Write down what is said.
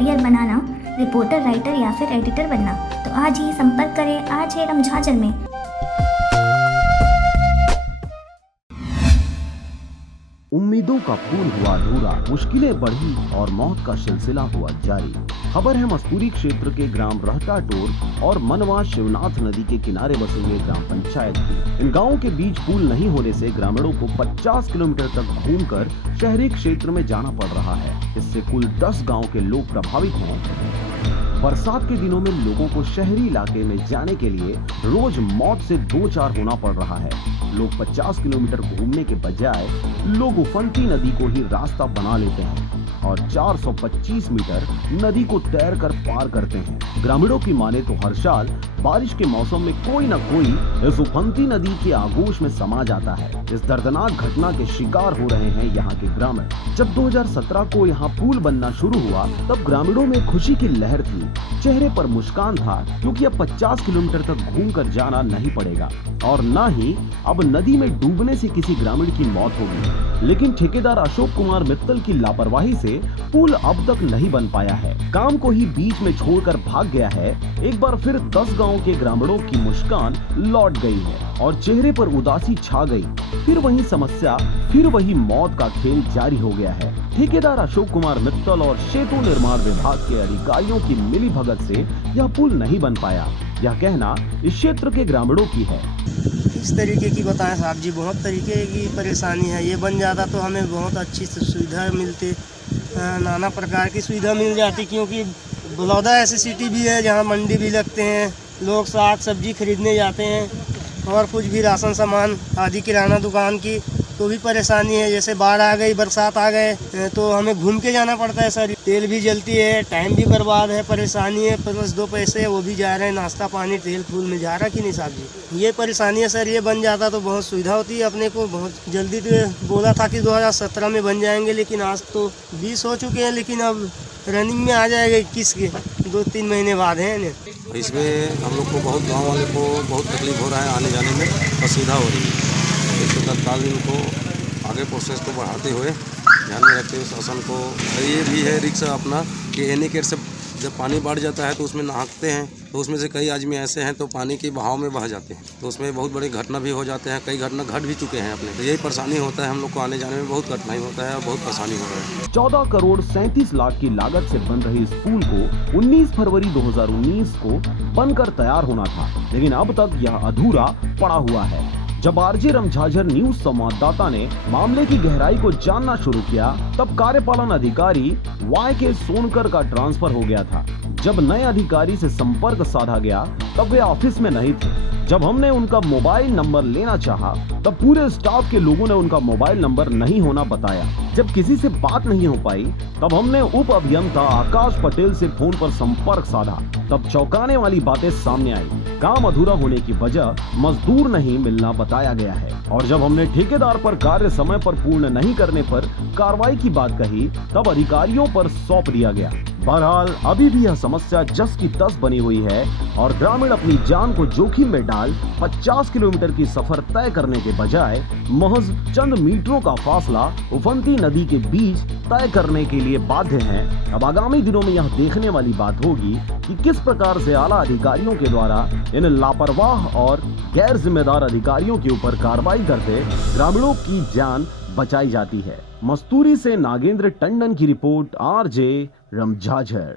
Career बनाना, reporter, writer या फिर editor बनना, तो आज ही संपर्क करें आज है रमझाझर में। उम्मीदों का पुल हुआ अधूरा, मुश्किलें बढ़ी और मौत का सिलसिला हुआ जारी। खबर है मस्तूरी क्षेत्र के ग्राम रहटाटोर और मनवा शिवनाथ नदी के किनारे बसे हुए ग्राम पंचायत की। इन गांवों के बीच पुल नहीं होने से ग्रामीणों को 50 किलोमीटर तक घूमकर शहरी क्षेत्र में जाना पड़ रहा है। इससे कुल 10 गाँव के लोग प्रभावित हैं। बरसात के दिनों में लोगों को शहरी इलाके में जाने के लिए रोज मौत से दो चार होना पड़ रहा है। लोग 50 किलोमीटर घूमने के बजाय लोग उफनती नदी को ही रास्ता बना लेते हैं और 425 मीटर नदी को तैरकर पार करते हैं। ग्रामीणों की माने तो हर साल बारिश के मौसम में कोई न कोई इस उफनती नदी के आगोश में समा जाता है। इस दर्दनाक घटना के शिकार हो रहे हैं यहाँ के ग्रामीण। जब 2017 को यहाँ पुल बनना शुरू हुआ तब ग्रामीणों में खुशी की लहर थी, चेहरे पर मुस्कान था, क्योंकि अब 50 किलोमीटर तक घूमकर जाना नहीं पड़ेगा और न ही अब नदी में डूबने से किसी ग्रामीण की मौत होगी। लेकिन ठेकेदार अशोक कुमार मित्तल की लापरवाही से पुल अब तक नहीं बन पाया है। काम को ही बीच में छोड़कर भाग गया है। एक बार फिर 10 गांव के ग्रामीणों की मुस्कान लौट गई है और चेहरे पर उदासी छा गई। फिर वही समस्या, फिर वही मौत का खेल जारी हो गया है। ठेकेदार अशोक कुमार मित्तल और सेतु निर्माण विभाग के अधिकारियों की मिलीभगत से यह पुल नहीं बन पाया। यह कहना इस क्षेत्र के ग्रामीणों की है। इस तरीके की बताएं साहब जी, बहुत तरीके की परेशानी है। ये बन जाता तो हमें बहुत अच्छी सुविधा मिलती, नाना प्रकार की सुविधा मिल जाती, क्योंकि बलौदा ऐसी सिटी भी है जहाँ मंडी भी लगते हैं, लोग साग सब्जी खरीदने जाते हैं और कुछ भी राशन सामान आदि किराना दुकान की तो भी परेशानी है। जैसे बाढ़ आ गई, बरसात आ गए तो हमें घूम के जाना पड़ता है सर। तेल भी जलती है, टाइम भी बर्बाद है, परेशानी है, प्लस 2 पैसे वो भी जा रहे हैं, नाश्ता पानी तेल फूल में जा रहा कि नहीं साहब जी। ये परेशानी है सर। ये बन जाता तो बहुत सुविधा होती है अपने को। बहुत जल्दी तो बोला था कि 2017 में बन जाएंगे, लेकिन आज तो 20 हो चुके हैं, लेकिन अब रनिंग में आ जाएगा 21 के 2-3 महीने बाद है। इसमें हम लोग को बहुत गाँव वाले को बहुत तकलीफ हो रहा है, आने जाने में असुविधा हो रही है। इसको तत्काल इनको आगे प्रोसेस को बढ़ाते हुए ध्यान में रखते हुए शासन को ये भी है रिक्शा अपना कि एनी केयर से जब पानी बढ़ जाता है तो उसमें नहाते हैं, तो उसमें से कई आदमी ऐसे हैं तो पानी के बहाव में बह जाते हैं, तो उसमें बहुत बड़ी घटना भी हो जाते हैं। कई घटना घट भी चुके हैं अपने। तो यही परेशानी होता है हम लोग को, आने जाने में बहुत कठिनाई होता है और बहुत परेशानी हो रहा है। 14 करोड़ 37 लाख की लागत से बन रही इस पुल को 19 फरवरी 2019 को बनकर तैयार होना था, लेकिन अब तक यह अधूरा पड़ा हुआ है। जब आरजे रमझाझर न्यूज संवाददाता ने मामले की गहराई को जानना शुरू किया तब कार्यपालन अधिकारी YK सोनकर का ट्रांसफर हो गया था। जब नए अधिकारी से संपर्क साधा गया तब वे ऑफिस में नहीं थे। जब हमने उनका मोबाइल नंबर लेना चाहा तब पूरे स्टाफ के लोगों ने उनका मोबाइल नंबर नहीं होना बताया। जब किसी से बात नहीं हो पाई तब हमने उप अभियंता आकाश पटेल से फोन पर संपर्क साधा। तब चौंकाने वाली बातें सामने आई। काम अधूरा होने की वजह मजदूर नहीं मिलना बताया गया है और जब हमने ठेकेदार पर कार्य समय पर पूर्ण नहीं करने पर कार्रवाई की बात कही तब अधिकारियों पर सौंप दिया गया। बहरहाल अभी भी यह समस्या जस की तस बनी हुई है और ग्रामीण अपनी जान को जोखिम में डाल 50 किलोमीटर की सफर तय करने के बजाय महज चंद मीटरों का फासला उफनती नदी के बीच तय करने के लिए बाध्य हैं। अब आगामी दिनों में यह देखने वाली बात होगी कि किस प्रकार से आला अधिकारियों के द्वारा इन लापरवाह और गैर जिम्मेदार अधिकारियों के ऊपर कार्रवाई करते ग्रामीणों की जान बचाई जाती है। मस्तूरी से नागेंद्र टंडन की रिपोर्ट, RJ रमझाझर।